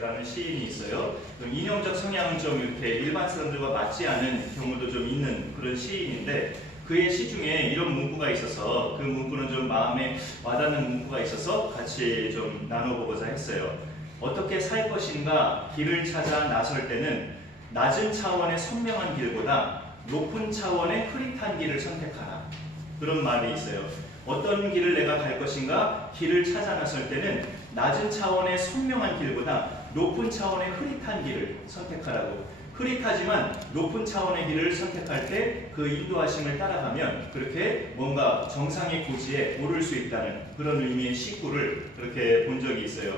모세라는 시인이 있어요. 좀 이념적 성향은 좀 이렇게 일반 사람들과 맞지 않은 경우도 좀 있는 그런 시인인데 그의 시 중에 이런 문구가 있어서 그 문구는 좀 마음에 와닿는 문구가 있어서 같이 좀 나눠보고자 했어요. 어떻게 살 것인가 길을 찾아 나설 때는 낮은 차원의 선명한 길보다 높은 차원의 흐릿한 길을 선택하라. 그런 말이 있어요. 어떤 길을 내가 갈 것인가 길을 찾아 나설 때는 낮은 차원의 선명한 길보다 높은 차원의 흐릿한 길을 선택하라고. 흐릿하지만 높은 차원의 길을 선택할 때 그 인도하심을 따라가면 그렇게 뭔가 정상의 고지에 오를 수 있다는 그런 의미의 시구를 그렇게 본 적이 있어요.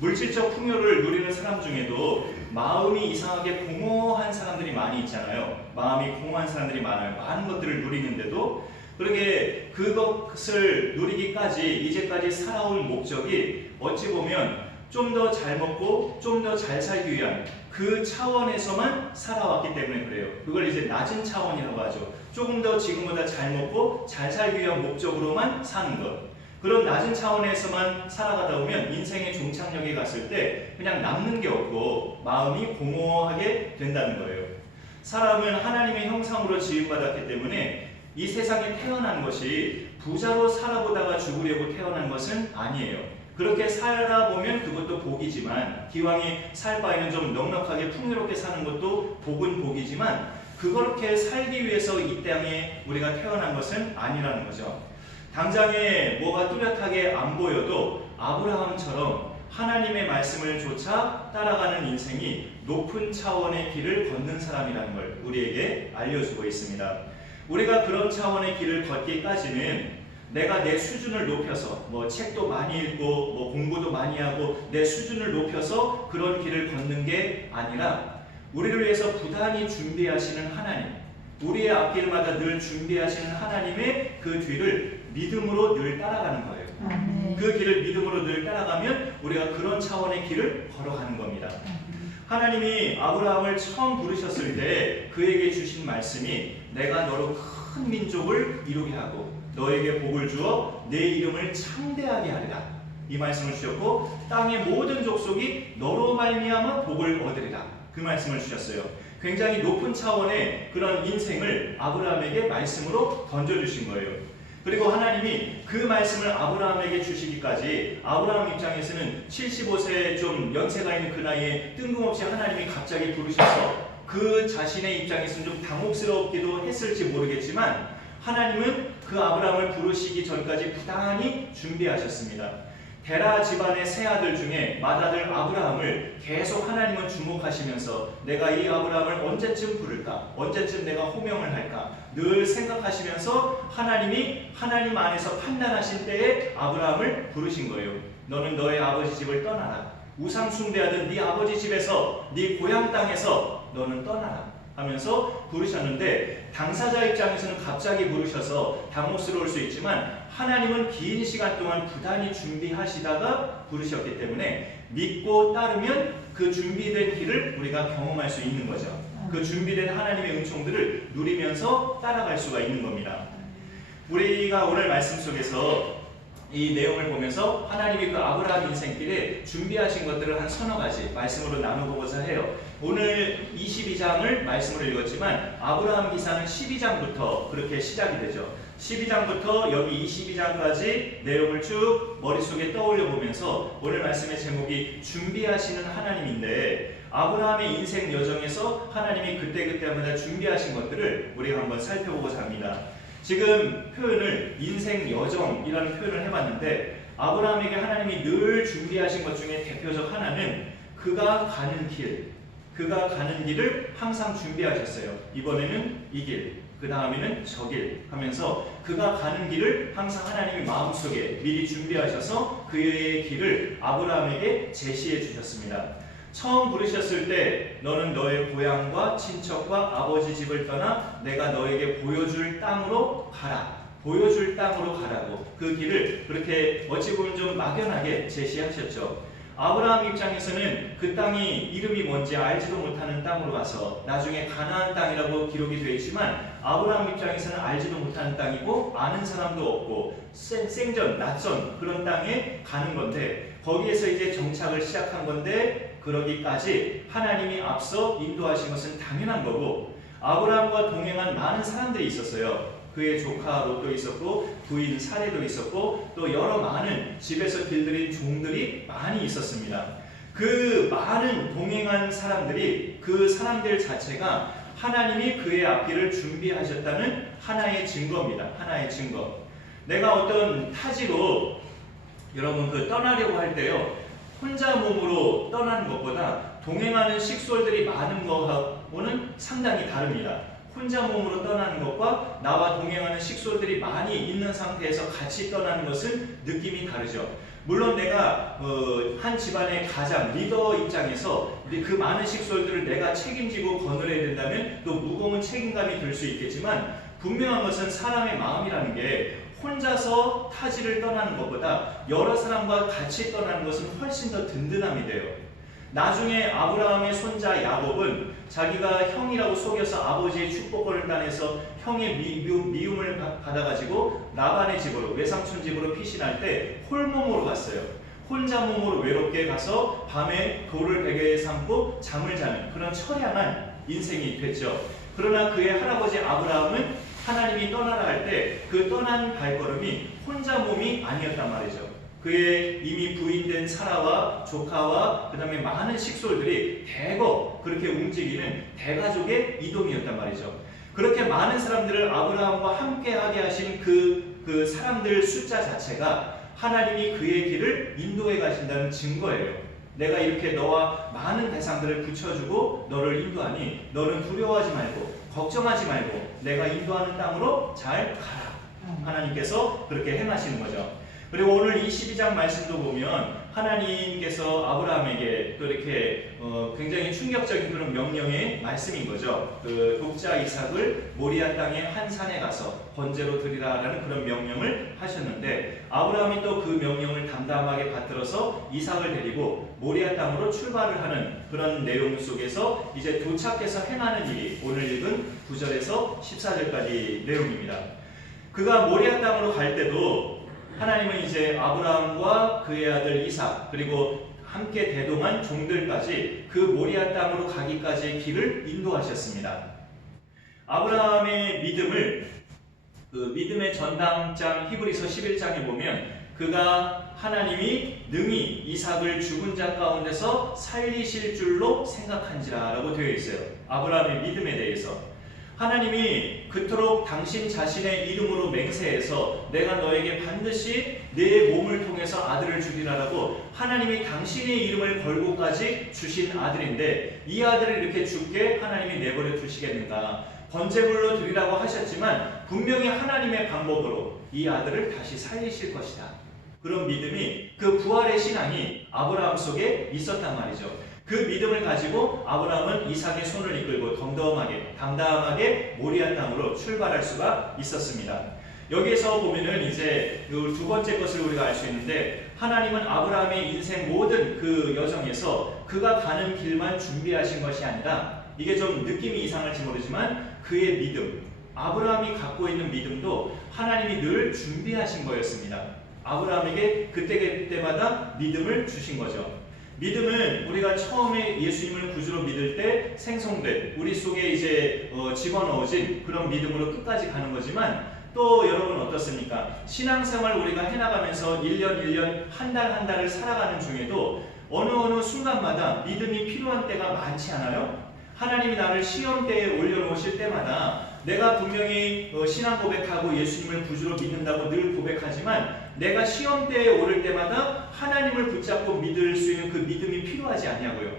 물질적 풍요를 누리는 사람 중에도 마음이 이상하게 공허한 사람들이 많이 있잖아요. 마음이 공허한 사람들이 많아요. 많은 것들을 누리는데도 그러게 그것을 누리기까지 이제까지 살아온 목적이 어찌 보면 좀 더 잘 먹고 좀 더 잘 살기 위한 그 차원에서만 살아왔기 때문에 그래요. 그걸 이제 낮은 차원이라고 하죠. 조금 더 지금보다 잘 먹고 잘 살기 위한 목적으로만 사는 것. 그런 낮은 차원에서만 살아가다 보면 인생의 종착역에 갔을 때 그냥 남는 게 없고 마음이 공허하게 된다는 거예요. 사람은 하나님의 형상으로 지음받았기 때문에 이 세상에 태어난 것이 부자로 살아보다가 죽으려고 태어난 것은 아니에요. 그렇게 살아보면 그것도 복이지만 기왕에 살 바에는 좀 넉넉하게 풍요롭게 사는 것도 복은 복이지만 그렇게 살기 위해서 이 땅에 우리가 태어난 것은 아니라는 거죠. 당장에 뭐가 뚜렷하게 안 보여도 아브라함처럼 하나님의 말씀을 조차 따라가는 인생이 높은 차원의 길을 걷는 사람이라는 걸 우리에게 알려주고 있습니다. 우리가 그런 차원의 길을 걷기까지는 내가 내 수준을 높여서 뭐 책도 많이 읽고 뭐 공부도 많이 하고 내 수준을 높여서 그런 길을 걷는 게 아니라 우리를 위해서 부단히 준비하시는 하나님, 우리의 앞길마다 늘 준비하시는 하나님의 그 뒤를 믿음으로 늘 따라가는 거예요. 그 길을 믿음으로 늘 따라가면 우리가 그런 차원의 길을 걸어가는 겁니다. 하나님이 아브라함을 처음 부르셨을 때 그에게 주신 말씀이 내가 너로 큰 민족을 이루게 하고 너에게 복을 주어 내 이름을 창대하게 하리라. 이 말씀을 주셨고 땅의 모든 족속이 너로 말미암아 복을 얻으리라. 그 말씀을 주셨어요. 굉장히 높은 차원의 그런 인생을 아브라함에게 말씀으로 던져주신 거예요. 그리고 하나님이 그 말씀을 아브라함에게 주시기까지 아브라함 입장에서는 75세 좀 연세가 있는 그 나이에 뜬금없이 하나님이 갑자기 부르셔서 그 자신의 입장에서는 좀 당혹스럽기도 했을지 모르겠지만 하나님은 그 아브라함을 부르시기 전까지 부단히 준비하셨습니다. 데라 집안의 세 아들 중에 맏아들 아브라함을 계속 하나님은 주목하시면서 내가 이 아브라함을 언제쯤 부를까? 언제쯤 내가 호명을 할까? 늘 생각하시면서 하나님이 하나님 안에서 판단하신 때에 아브라함을 부르신 거예요. 너는 너의 아버지 집을 떠나라. 우상 숭배하던 네 아버지 집에서 네 고향 땅에서 너는 떠나라 하면서 부르셨는데 당사자 입장에서는 갑자기 부르셔서 당혹스러울 수 있지만 하나님은 긴 시간 동안 부단히 준비하시다가 부르셨기 때문에 믿고 따르면 그 준비된 길을 우리가 경험할 수 있는 거죠. 그 준비된 하나님의 은총들을 누리면서 따라갈 수가 있는 겁니다. 우리가 오늘 말씀 속에서 이 내용을 보면서 하나님이 그 아브라함 인생길에 준비하신 것들을 한 서너 가지 말씀으로 나눠보고자 해요. 오늘 22장을 말씀으로 읽었지만 아브라함 기사는 12장부터 그렇게 시작이 되죠. 12장부터 여기 22장까지 내용을 쭉 머릿속에 떠올려 보면서 오늘 말씀의 제목이 준비하시는 하나님인데 아브라함의 인생 여정에서 하나님이 그때그때마다 준비하신 것들을 우리가 한번 살펴보고자 합니다. 지금 표현을 인생 여정이라는 표현을 해봤는데 아브라함에게 하나님이 늘 준비하신 것 중에 대표적 하나는 그가 가는 길, 그가 가는 길을 항상 준비하셨어요. 이번에는 이 길, 그 다음에는 저 길 하면서 그가 가는 길을 항상 하나님이 마음속에 미리 준비하셔서 그의 길을 아브라함에게 제시해 주셨습니다. 처음 부르셨을 때 너는 너의 고향과 친척과 아버지 집을 떠나 내가 너에게 보여줄 땅으로 가라. 보여줄 땅으로 가라고 그 길을 그렇게 어찌 보면 좀 막연하게 제시하셨죠. 아브라함 입장에서는 그 땅이 이름이 뭔지 알지도 못하는 땅으로 가서 나중에 가나안 땅이라고 기록이 되어 있지만 아브라함 입장에서는 알지도 못하는 땅이고 아는 사람도 없고 생전 낯선 그런 땅에 가는 건데 거기에서 이제 정착을 시작한 건데 그러기까지 하나님이 앞서 인도하신 것은 당연한 거고 아브라함과 동행한 많은 사람들이 있었어요. 그의 조카 롯도 있었고 부인 사례도 있었고 또 여러 많은 집에서 길들인 종들이 많이 있었습니다. 그 많은 동행한 사람들이 그 사람들 자체가 하나님이 그의 앞길을 준비하셨다는 하나의 증거입니다. 하나의 증거. 내가 어떤 타지로 여러분 떠나려고 할 때요, 혼자 몸으로 떠나는 것보다 동행하는 식솔들이 많은 것하고는 상당히 다릅니다. 혼자 몸으로 떠나는 것과 나와 동행하는 식솔들이 많이 있는 상태에서 같이 떠나는 것은 느낌이 다르죠. 물론 내가 한 집안의 가장 리더 입장에서 그 많은 식솔들을 내가 책임지고 거느려야 된다면 또 무거운 책임감이 들 수 있겠지만 분명한 것은 사람의 마음이라는 게 혼자서 타지를 떠나는 것보다 여러 사람과 같이 떠나는 것은 훨씬 더 든든함이 돼요. 나중에 아브라함의 손자 야곱은 자기가 형이라고 속여서 아버지의 축복권을 따내서 형의 미움을 받아가지고 라반의 집으로, 외삼촌 집으로 피신할 때 홀몸으로 갔어요. 혼자 몸으로 외롭게 가서 밤에 돌을 베개에 삼고 잠을 자는 그런 처량한 인생이 됐죠. 그러나 그의 할아버지 아브라함은 하나님이 떠나라 할 때 그 떠난 발걸음이 혼자 몸이 아니었단 말이죠. 그의 이미 부인된 사라와 조카와 그 다음에 많은 식솔들이 대거 그렇게 움직이는 대가족의 이동이었단 말이죠. 그렇게 많은 사람들을 아브라함과 함께하게 하신 그 사람들 숫자 자체가 하나님이 그의 길을 인도해 가신다는 증거예요. 내가 이렇게 너와 많은 대상들을 붙여주고 너를 인도하니 너는 두려워하지 말고 걱정하지 말고 내가 인도하는 땅으로 잘 가라. 하나님께서 그렇게 행하시는 거죠. 그리고 오늘 22장 말씀도 보면 하나님께서 아브라함에게 또 이렇게 굉장히 충격적인 그런 명령의 말씀인 거죠. 그 독자 이삭을 모리아 땅의 한 산에 가서 번제로 드리라라는 그런 명령을 하셨는데 아브라함이 또 그 명령을 담담하게 받들어서 이삭을 데리고 모리아 땅으로 출발을 하는 그런 내용 속에서 이제 도착해서 행하는 일이 오늘 읽은 9절에서 14절까지 내용입니다. 그가 모리아 땅으로 갈 때도 하나님은 이제 아브라함과 그의 아들 이삭 그리고 함께 대동한 종들까지 그 모리아 땅으로 가기까지의 길을 인도하셨습니다. 아브라함의 믿음을 그 믿음의 전당장 히브리서 11장에 보면 그가 하나님이 능히 이삭을 죽은 자 가운데서 살리실 줄로 생각한지라 라고 되어 있어요. 아브라함의 믿음에 대해서 하나님이 그토록 당신 자신의 이름으로 맹세해서 내가 너에게 반드시 내 몸을 통해서 아들을 주리라라고 하나님이 당신의 이름을 걸고까지 주신 아들인데 이 아들을 이렇게 죽게 하나님이 내버려 두시겠는가. 번제물로 드리라고 하셨지만 분명히 하나님의 방법으로 이 아들을 다시 살리실 것이다. 그런 믿음이 그 부활의 신앙이 아브라함 속에 있었단 말이죠. 그 믿음을 가지고 아브라함은 이삭의 손을 이끌고 담담하게 모리아 땅으로 출발할 수가 있었습니다. 여기에서 보면은 이제 두 번째 것을 우리가 알 수 있는데 하나님은 아브라함의 인생 모든 그 여정에서 그가 가는 길만 준비하신 것이 아니라 이게 좀 느낌이 이상할지 모르지만 그의 믿음, 아브라함이 갖고 있는 믿음도 하나님이 늘 준비하신 거였습니다. 아브라함에게 그때마다 믿음을 주신 거죠. 믿음은 우리가 처음에 예수님을 구주로 믿을 때 생성된 우리 속에 이제 집어넣어진 그런 믿음으로 끝까지 가는 거지만 또 여러분 어떻습니까? 신앙생활 우리가 해나가면서 1년 한 달 한 달을 살아가는 중에도 어느 순간마다 믿음이 필요한 때가 많지 않아요? 하나님이 나를 시험대에 올려놓으실 때마다 내가 분명히 신앙 고백하고 예수님을 구주로 믿는다고 늘 고백하지만 내가 시험대에 오를 때마다 하나님을 붙잡고 믿을 수 있는 그 믿음이 필요하지 않냐고요.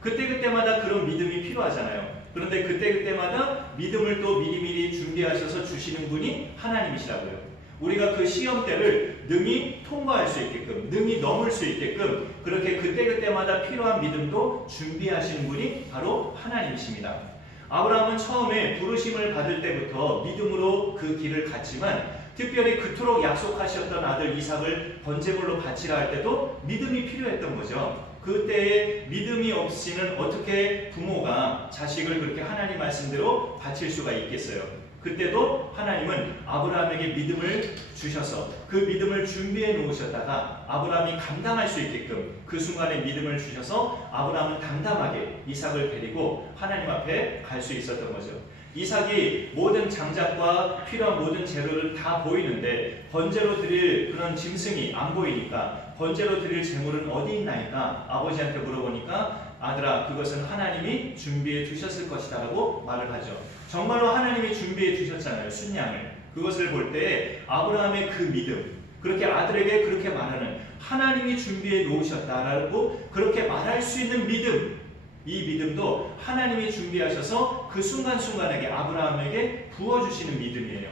그때마다 그런 믿음이 필요하잖아요. 그런데 그때마다 믿음을 또 미리미리 준비하셔서 주시는 분이 하나님이시라고요. 우리가 그 시험대를 능히 통과할 수 있게끔, 능히 넘을 수 있게끔 그렇게 그때마다 필요한 믿음도 준비하시는 분이 바로 하나님이십니다. 아브라함은 처음에 부르심을 받을 때부터 믿음으로 그 길을 갔지만 특별히 그토록 약속하셨던 아들 이삭을 번제물로 바치라 할 때도 믿음이 필요했던 거죠. 그때에 믿음이 없이는 어떻게 부모가 자식을 그렇게 하나님 말씀대로 바칠 수가 있겠어요. 그때도 하나님은 아브라함에게 믿음을 주셔서 그 믿음을 준비해 놓으셨다가 아브라함이 감당할 수 있게끔 그 순간에 믿음을 주셔서 아브라함은 담담하게 이삭을 데리고 하나님 앞에 갈 수 있었던 거죠. 이삭이 모든 장작과 필요한 모든 재료를 다 보이는데 번제로 드릴 그런 짐승이 안 보이니까 번제로 드릴 재물은 어디 있나이까 아버지한테 물어보니까 아들아 그것은 하나님이 준비해 두셨을 것이다 라고 말을 하죠. 정말로 하나님이 준비해 두셨잖아요. 순양을. 그것을 볼 때 아브라함의 그 믿음, 그렇게 아들에게 그렇게 말하는 하나님이 준비해 놓으셨다라고 그렇게 말할 수 있는 믿음, 이 믿음도 하나님이 준비하셔서 그 순간순간에게 아브라함에게 부어주시는 믿음이에요.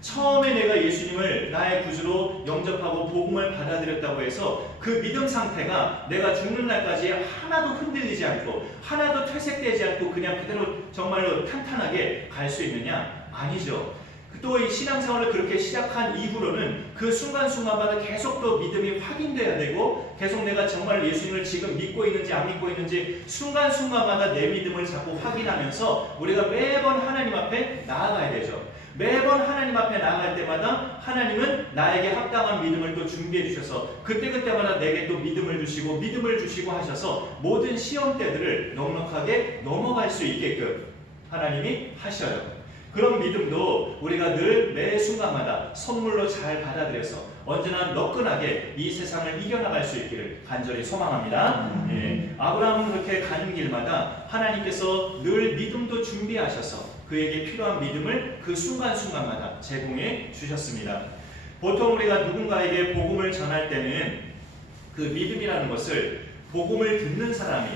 처음에 내가 예수님을 나의 구주로 영접하고 복음을 받아들였다고 해서 그 믿음 상태가 내가 죽는 날까지 하나도 흔들리지 않고 하나도 퇴색되지 않고 그냥 그대로 정말로 탄탄하게 갈 수 있느냐? 아니죠. 또 이 신앙생활을 그렇게 시작한 이후로는 그 순간순간마다 계속 또 믿음이 확인돼야 되고 계속 내가 정말 예수님을 지금 믿고 있는지 안 믿고 있는지 순간순간마다 내 믿음을 자꾸 확인하면서 우리가 매번 하나님 앞에 나아가야 되죠. 매번 하나님 앞에 나아갈 때마다 하나님은 나에게 합당한 믿음을 또 준비해 주셔서 그때그때마다 내게 또 믿음을 주시고 하셔서 모든 시험대들을 넉넉하게 넘어갈 수 있게끔 하나님이 하셔요. 그런 믿음도 우리가 늘 매 순간마다 선물로 잘 받아들여서 언제나 너끈하게 이 세상을 이겨나갈 수 있기를 간절히 소망합니다. 아브라함은 그렇게 가는 길마다 하나님께서 늘 믿음도 준비하셔서 그에게 필요한 믿음을 그 순간순간마다 제공해 주셨습니다. 보통 우리가 누군가에게 복음을 전할 때는 그 믿음이라는 것을 복음을 듣는 사람이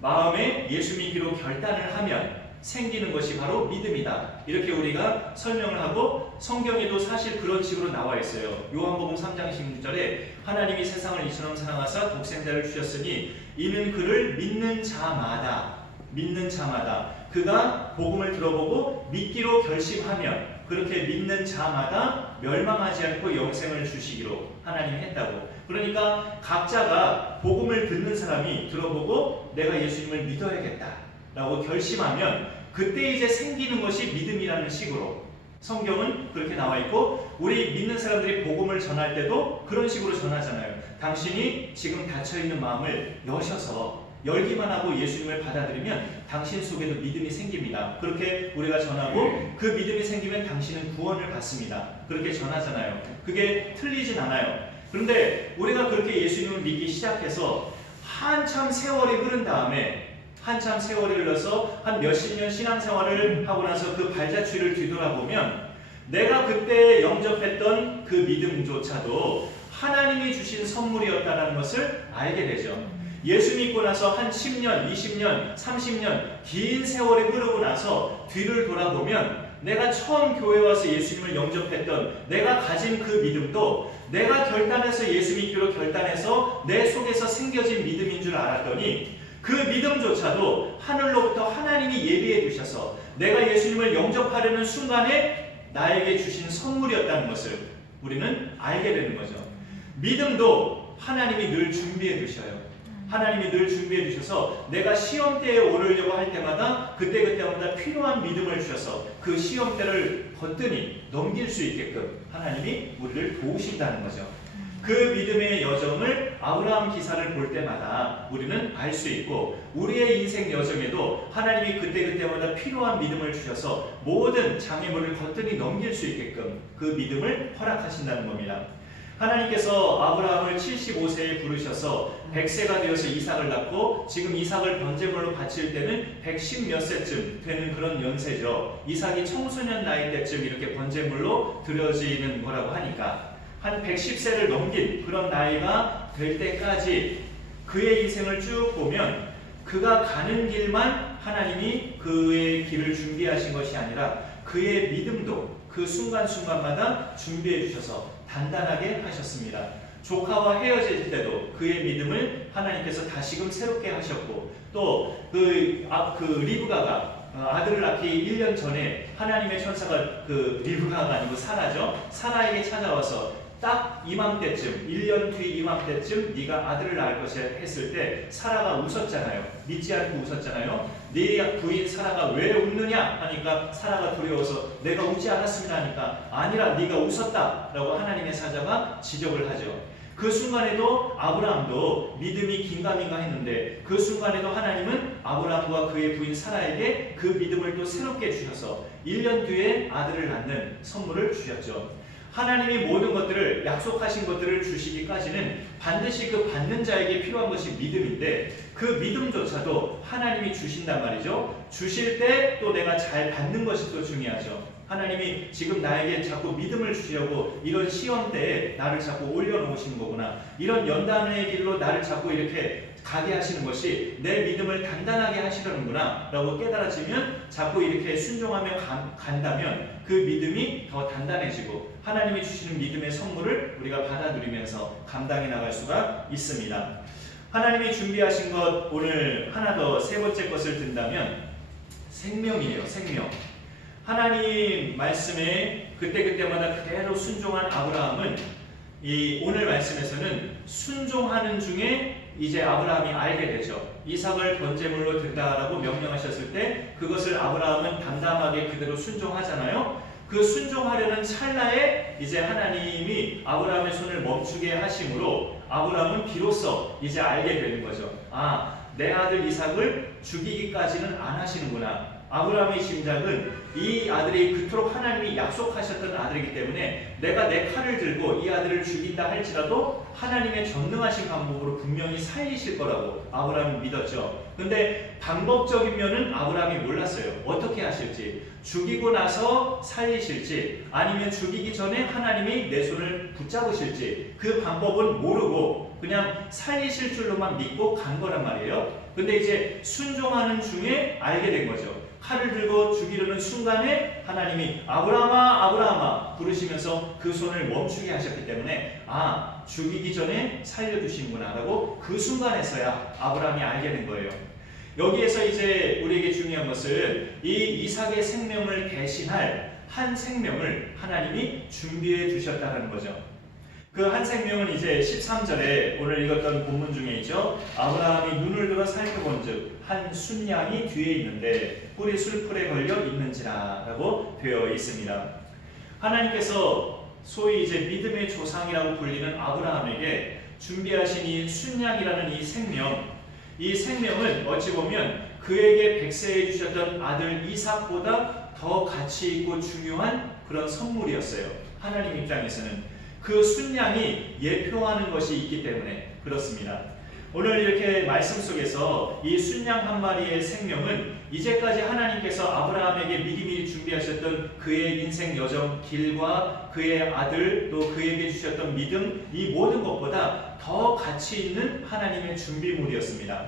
마음에 예수 믿기로 결단을 하면 생기는 것이 바로 믿음이다. 이렇게 우리가 설명을 하고 성경에도 사실 그런 식으로 나와 있어요. 요한복음 3장 16절에 하나님이 세상을 이처럼 사랑하사 독생자를 주셨으니 이는 그를 믿는 자마다 그가 복음을 들어보고 믿기로 결심하면 그렇게 믿는 자마다 멸망하지 않고 영생을 주시기로 하나님이 했다고. 그러니까 각자가 복음을 듣는 사람이 들어보고 내가 예수님을 믿어야겠다 라고 결심하면 그때 이제 생기는 것이 믿음이라는 식으로 성경은 그렇게 나와 있고 우리 믿는 사람들이 복음을 전할 때도 그런 식으로 전하잖아요. 당신이 지금 닫혀있는 마음을 여셔서 열기만 하고 예수님을 받아들이면 당신 속에도 믿음이 생깁니다. 그렇게 우리가 전하고 그 믿음이 생기면 당신은 구원을 받습니다. 그렇게 전하잖아요. 그게 틀리진 않아요. 그런데 우리가 그렇게 예수님을 믿기 시작해서 한참 세월이 흐른 다음에 한참 세월이 흘러서 한 몇십 년 신앙생활을 하고 나서 그 발자취를 뒤돌아보면 내가 그때 영접했던 그 믿음조차도 하나님이 주신 선물이었다는 것을 알게 되죠. 예수 믿고 나서 한 10년, 20년, 30년 긴 세월이 흐르고 나서 뒤를 돌아보면 내가 처음 교회 와서 예수님을 영접했던 내가 가진 그 믿음도 내가 결단해서 예수 믿기로 결단해서 내 속에서 생겨진 믿음인 줄 알았더니 그 믿음조차도 하늘로부터 하나님이 예비해 두셔서 내가 예수님을 영접하려는 순간에 나에게 주신 선물이었다는 것을 우리는 알게 되는 거죠. 믿음도 하나님이 늘 준비해 두셔요. 하나님이 늘 준비해 주셔서 내가 시험대에 오르려고 할 때마다 그때마다 필요한 믿음을 주셔서 그 시험대를 거뜬히 넘길 수 있게끔 하나님이 우리를 도우신다는 거죠. 그 믿음의 여정을 아브라함 기사를 볼 때마다 우리는 알 수 있고 우리의 인생 여정에도 하나님이 그때마다 필요한 믿음을 주셔서 모든 장애물을 거뜬히 넘길 수 있게끔 그 믿음을 허락하신다는 겁니다. 하나님께서 아브라함을 75세에 부르셔서 100세가 되어서 이삭을 낳고 지금 이삭을 번제물로 바칠 때는 110 몇 세쯤 되는 그런 연세죠. 이삭이 청소년 나이 때쯤 이렇게 번제물로 드려지는 거라고 하니까 한 110세를 넘긴 그런 나이가 될 때까지 그의 인생을 쭉 보면 그가 가는 길만 하나님이 그의 길을 준비하신 것이 아니라 그의 믿음도 그 순간순간마다 준비해 주셔서 단단하게 하셨습니다. 조카와 헤어질 때도 그의 믿음을 하나님께서 다시금 새롭게 하셨고 또 그 리브가가 아들을 낳기 1년 전에 하나님의 천사가 그 리브가가 아니고 사라죠. 사라에게 찾아와서 딱 이맘때쯤 1년 뒤 이맘때쯤 네가 아들을 낳을 것이라 했을 때 사라가 웃었잖아요. 믿지 않고 웃었잖아요. 네 부인 사라가 왜 웃느냐 하니까 사라가 두려워서 내가 웃지 않았습니다 하니까 아니라 네가 웃었다 라고 하나님의 사자가 지적을 하죠. 그 순간에도 아브라함도 믿음이 긴가민가 했는데 그 순간에도 하나님은 아브라함과 그의 부인 사라에게 그 믿음을 또 새롭게 주셔서 1년 뒤에 아들을 낳는 선물을 주셨죠. 하나님이 모든 것들을 약속하신 것들을 주시기까지는 반드시 그 받는 자에게 필요한 것이 믿음인데 그 믿음조차도 하나님이 주신단 말이죠. 주실 때 또 내가 잘 받는 것이 또 중요하죠. 하나님이 지금 나에게 자꾸 믿음을 주려고 이런 시험 때에 나를 자꾸 올려놓으시는 거구나. 이런 연단의 길로 나를 자꾸 이렇게 가게 하시는 것이 내 믿음을 단단하게 하시려는구나 라고 깨달아지면 자꾸 이렇게 순종하며 간다면 그 믿음이 더 단단해지고 하나님이 주시는 믿음의 선물을 우리가 받아들이면서 감당해 나갈 수가 있습니다. 하나님이 준비하신 것 오늘 하나 더 세 번째 것을 든다면 생명이에요. 생명. 하나님 말씀에 그때그때마다 그대로 순종한 아브라함은 이 오늘 말씀에서는 순종하는 중에 이제 아브라함이 알게 되죠. 이삭을 번제물로 드리라고 명령하셨을 때 그것을 아브라함은 담담하게 그대로 순종하잖아요. 그 순종하려는 찰나에 이제 하나님이 아브라함의 손을 멈추게 하심으로 아브라함은 비로소 이제 알게 되는 거죠. 내 아들 이삭을 죽이기까지는 안 하시는구나. 아브라함의 짐작은 이 아들이 그토록 하나님이 약속하셨던 아들이기 때문에 내가 내 칼을 들고 이 아들을 죽인다 할지라도 하나님의 전능하신 방법으로 분명히 살리실 거라고 아브라함이 믿었죠. 근데 방법적인 면은 아브라함이 몰랐어요. 어떻게 하실지, 죽이고 나서 살리실지 아니면 죽이기 전에 하나님이 내 손을 붙잡으실지 그 방법은 모르고 그냥 살리실 줄로만 믿고 간 거란 말이에요. 근데 이제 순종하는 중에 알게 된 거죠. 칼을 들고 죽이려는 순간에 하나님이 아브라함아 아브라함아 부르시면서 그 손을 멈추게 하셨기 때문에 죽이기 전에 살려주시는구나 라고 그 순간에서야 아브라함이 알게 된 거예요. 여기에서 이제 우리에게 중요한 것은 이 이삭의 생명을 대신할 한 생명을 하나님이 준비해 주셨다는 거죠. 그 한 생명은 이제 13절에 오늘 읽었던 본문 중에 있죠. 아브라함이 눈을 들어 살펴본즉 한 순양이 뒤에 있는데 뿔이 술풀에 걸려 있는지라 라고 되어 있습니다. 하나님께서 소위 이제 믿음의 조상이라고 불리는 아브라함에게 준비하신 이 순양이라는 이 생명은 어찌 보면 그에게 백세해 주셨던 아들 이삭보다 더 가치 있고 중요한 그런 선물이었어요. 하나님 입장에서는 그 순양이 예표하는 것이 있기 때문에 그렇습니다. 오늘 이렇게 말씀 속에서 이 순양 한 마리의 생명은 이제까지 하나님께서 아브라함에게 미리미리 준비하셨던 그의 인생 여정 길과 그의 아들 또 그에게 주셨던 믿음 이 모든 것보다 더 가치 있는 하나님의 준비물이었습니다.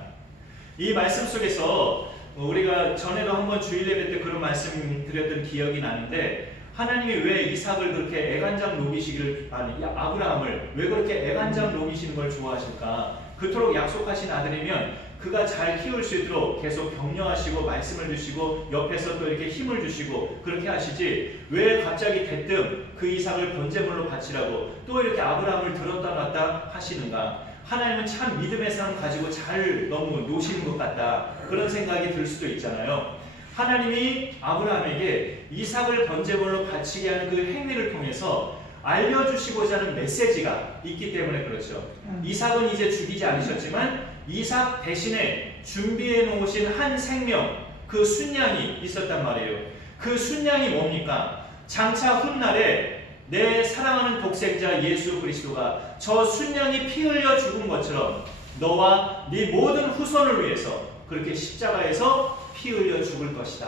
이 말씀 속에서 우리가 전에도 한번 주일 예배 때 그런 말씀 드렸던 기억이 나는데 하나님이 왜 이삭을 그렇게 애간장 녹이시기를 아브라함을 왜 그렇게 애간장 녹이시는 걸 좋아하실까? 그토록 약속하신 아들이면 그가 잘 키울 수 있도록 계속 격려하시고 말씀을 주시고 옆에서 또 이렇게 힘을 주시고 그렇게 하시지 왜 갑자기 대뜸 그 이삭을 번제물로 바치라고 또 이렇게 아브라함을 들었다 놨다 하시는가? 하나님은 참 믿음의 삶 가지고 잘 너무 노시는 것 같다 그런 생각이 들 수도 있잖아요. 하나님이 아브라함에게 이삭을 번제물로 바치게 하는 그 행위를 통해서 알려주시고자 하는 메시지가 있기 때문에 그렇죠. 이삭은 이제 죽이지 않으셨지만 이삭 대신에 준비해 놓으신 한 생명, 그 순양이 있었단 말이에요. 그 순양이 뭡니까? 장차 훗날에 내 사랑하는 독생자 예수 그리스도가 저 순양이 피 흘려 죽은 것처럼 너와 네 모든 후손을 위해서 그렇게 십자가에서 피 흘려 죽을 것이다.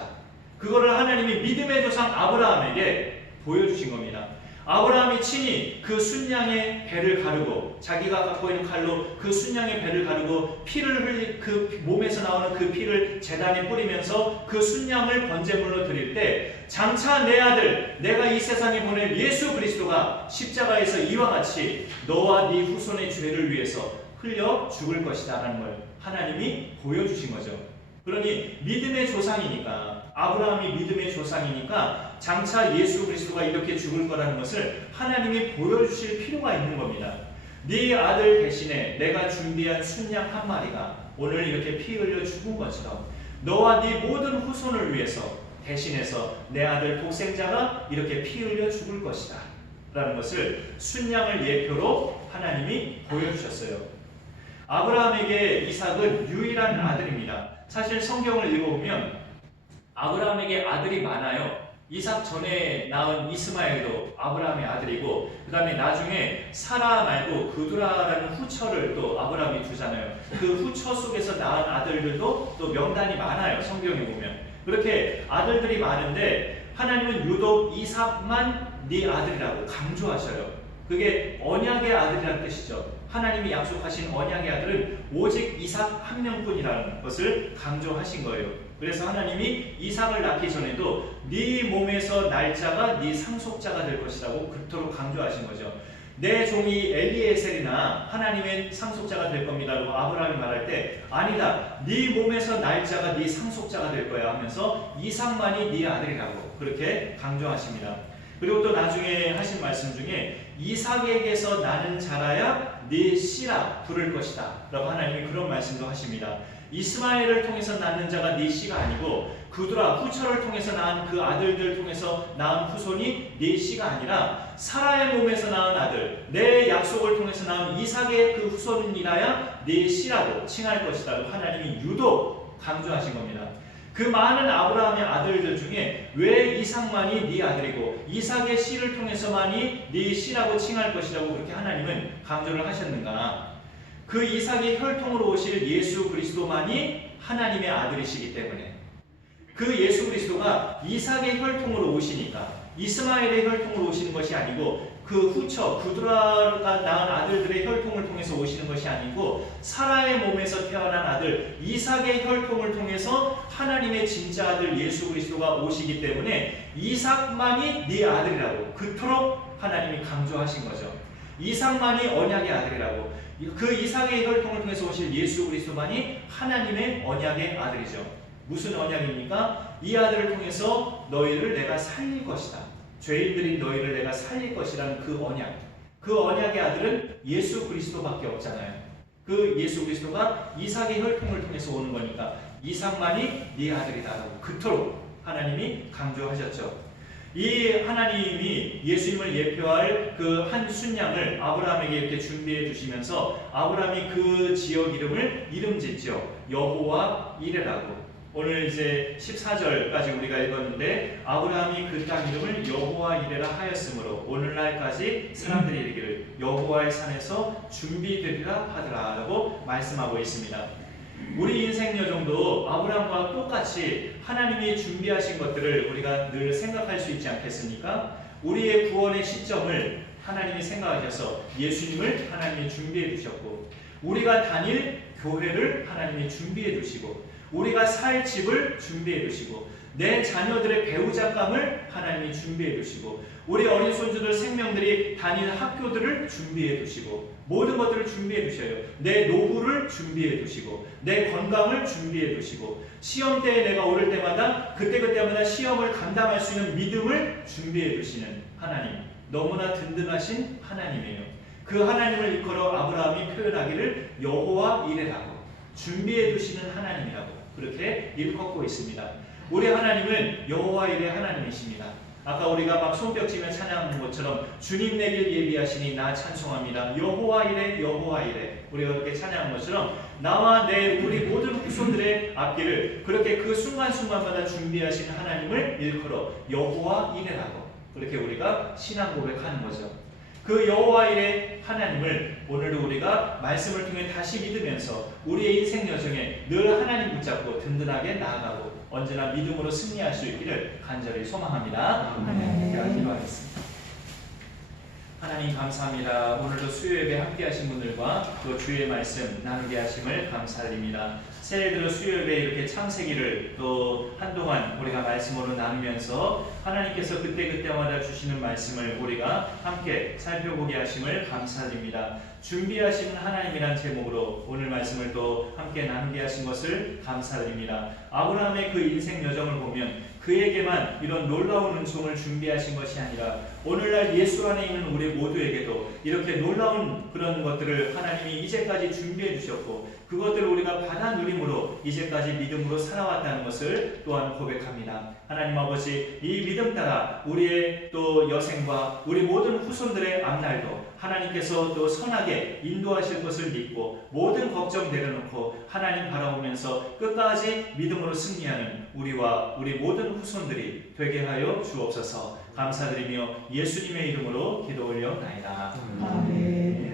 그거를 하나님이 믿음의 조상 아브라함에게 보여주신 겁니다. 아브라함이 친히 그 순양의 배를 가르고 자기가 갖고 있는 칼로 그 순양의 배를 가르고 피를 흘리 그 몸에서 나오는 그 피를 제단에 뿌리면서 그 순양을 번제물로 드릴 때 장차 내 아들 내가 이 세상에 보낼 예수 그리스도가 십자가에서 이와 같이 너와 네 후손의 죄를 위해서 흘려 죽을 것이다 라는 걸 하나님이 보여주신 거죠. 그러니 믿음의 조상이니까 아브라함이 믿음의 조상이니까 장차 예수 그리스도가 이렇게 죽을 거라는 것을 하나님이 보여주실 필요가 있는 겁니다. 네 아들 대신에 내가 준비한 순양 한 마리가 오늘 이렇게 피 흘려 죽은 것처럼 너와 네 모든 후손을 위해서 대신해서 내 아들 독생자가 이렇게 피 흘려 죽을 것이다 라는 것을 순양을 예표로 하나님이 보여주셨어요. 아브라함에게 이삭은 유일한 아들입니다. 사실 성경을 읽어보면 아브라함에게 아들이 많아요. 이삭 전에 낳은 이스마엘도 아브라함의 아들이고, 그 다음에 나중에 사라 말고 그두라라는 후처를 또 아브라함이 두잖아요. 그 후처 속에서 낳은 아들들도 또 명단이 많아요. 성경에 보면. 그렇게 아들들이 많은데 하나님은 유독 이삭만 네 아들이라고 강조하셔요. 그게 언약의 아들이라는 뜻이죠. 하나님이 약속하신 언약의 아들은 오직 이삭 한 명뿐이라는 것을 강조하신 거예요. 그래서 하나님이 이삭을 낳기 전에도 네 몸에서 날 자가 네 상속자가 될 것이라고 그토록 강조하신 거죠. 내 종이 엘리에셀이나 하나님의 상속자가 될 겁니다라고 아브라함이 말할 때 아니다, 네 몸에서 날 자가 네 상속자가 될 거야 하면서 이삭만이 네 아들이라고 그렇게 강조하십니다. 그리고 또 나중에 하신 말씀 중에 이삭에게서 나는 자라야 네 씨라 부를 것이다 라고 하나님이 그런 말씀도 하십니다. 이스마엘을 통해서 낳는 자가 네 씨가 아니고 그두라 후처를 통해서 낳은 그 아들들 통해서 낳은 후손이 네 씨가 아니라 사라의 몸에서 낳은 아들, 내 약속을 통해서 낳은 이삭의 그 후손이라야 네 씨라고 칭할 것이다. 하나님이 유독 강조하신 겁니다. 그 많은 아브라함의 아들들 중에 왜 이삭만이 네 아들이고 이삭의 씨를 통해서만이 네 씨라고 칭할 것이라고 그렇게 하나님은 강조를 하셨는가? 그 이삭의 혈통으로 오실 예수 그리스도만이 하나님의 아들이시기 때문에, 그 예수 그리스도가 이삭의 혈통으로 오시니까 이스마엘의 혈통으로 오시는 것이 아니고 그 후처 그두라가 낳은 아들들의 혈통을 통해서 오시는 것이 아니고 사라의 몸에서 태어난 아들 이삭의 혈통을 통해서 하나님의 진짜 아들 예수 그리스도가 오시기 때문에 이삭만이 네 아들이라고 그토록 하나님이 강조하신 거죠. 이삭만이 언약의 아들이라고. 그 이삭의 혈통을 통해서 오실 예수 그리스도만이 하나님의 언약의 아들이죠. 무슨 언약입니까? 이 아들을 통해서 너희를 내가 살릴 것이다. 죄인들인 너희를 내가 살릴 것이라는 그 언약. 그 언약의 아들은 예수 그리스도밖에 없잖아요. 그 예수 그리스도가 이삭의 혈통을 통해서 오는 거니까 이삭만이 네 아들이다라고 그토록 하나님이 강조하셨죠. 이 하나님이 예수님을 예표할 그 한 순양을 아브라함에게 이렇게 준비해 주시면서 아브라함이 그 지역 이름을 이름 짓죠. 여호와 이레라고. 오늘 이제 14절까지 우리가 읽었는데 아브라함이 그 땅 이름을 여호와 이레라 하였으므로 오늘날까지 사람들이 이르기를 여호와의 산에서 준비되리라 하더라라고 말씀하고 있습니다. 우리 인생 여정도 아브라함과 똑같이 하나님이 준비하신 것들을 우리가 늘 생각할 수 있지 않겠습니까? 우리의 구원의 시점을 하나님이 생각하셔서 예수님을 하나님이 준비해 두셨고, 우리가 다닐 교회를 하나님이 준비해 두시고, 우리가 살 집을 준비해 두시고, 내 자녀들의 배우자감을 하나님이 준비해 두시고, 우리 어린 손주들 생명들이 다니는 학교들을 준비해 두시고, 모든 것들을 준비해 두셔요. 내 노후를 준비해 두시고, 내 건강을 준비해 두시고, 시험 때에 내가 오를 때마다 그때마다 시험을 감당할 수 있는 믿음을 준비해 두시는 하나님, 너무나 든든하신 하나님이에요. 그 하나님을 일컬어 아브라함이 표현하기를 여호와 이레라고, 준비해 두시는 하나님이라고 그렇게 일컫고 있습니다. 우리 하나님은 여호와 이레 하나님이십니다. 아까 우리가 막 손뼉치며 찬양한 것처럼 주님 내 길 예비하시니 나 찬송합니다. 여호와 이레 여호와 이레. 우리가 그렇게 찬양한 것처럼 나와 우리 모든 후손들의 앞길을 그렇게 그 순간순간마다 준비하시는 하나님을 일컬어 여호와 이레라고 그렇게 우리가 신앙 고백하는 거죠. 그 여호와 이레 하나님을 오늘도 우리가 말씀을 통해 다시 믿으면서 우리의 인생 여정에 늘 하나님 붙잡고 든든하게 나아가고 언제나 믿음으로 승리할 수 있기를 간절히 소망합니다. 기도하겠습니다. 하나님 감사합니다. 오늘도 수요 예배 함께 하신 분들과 또 주의 말씀 나누게 하심을 감사드립니다. 새해 들어 수요 예배 이렇게 창세기를 또 한동안 우리가 말씀으로 나누면서 하나님께서 그때그때마다 주시는 말씀을 우리가 함께 살펴보게 하심을 감사드립니다. 준비하시는 하나님이란 제목으로 오늘 말씀을 또 함께 나누게 하신 것을 감사드립니다. 아브라함의 그 인생 여정을 보면 그에게만 이런 놀라운 은총을 준비하신 것이 아니라 오늘날 예수 안에 있는 우리 모두에게도 이렇게 놀라운 그런 것들을 하나님이 이제까지 준비해 주셨고 그것들을 우리가 받아 누림으로 이제까지 믿음으로 살아왔다는 것을 또한 고백합니다. 하나님 아버지, 이 믿음 따라 우리의 또 여생과 우리 모든 후손들의 앞날도 하나님께서 또 선하게 인도하실 것을 믿고 모든 걱정 내려놓고 하나님 바라보면서 끝까지 믿음으로 승리하는 우리와 우리 모든 후손들이 되게 하여 주옵소서. 감사드리며 예수님의 이름으로 기도 올려나이다. 아멘.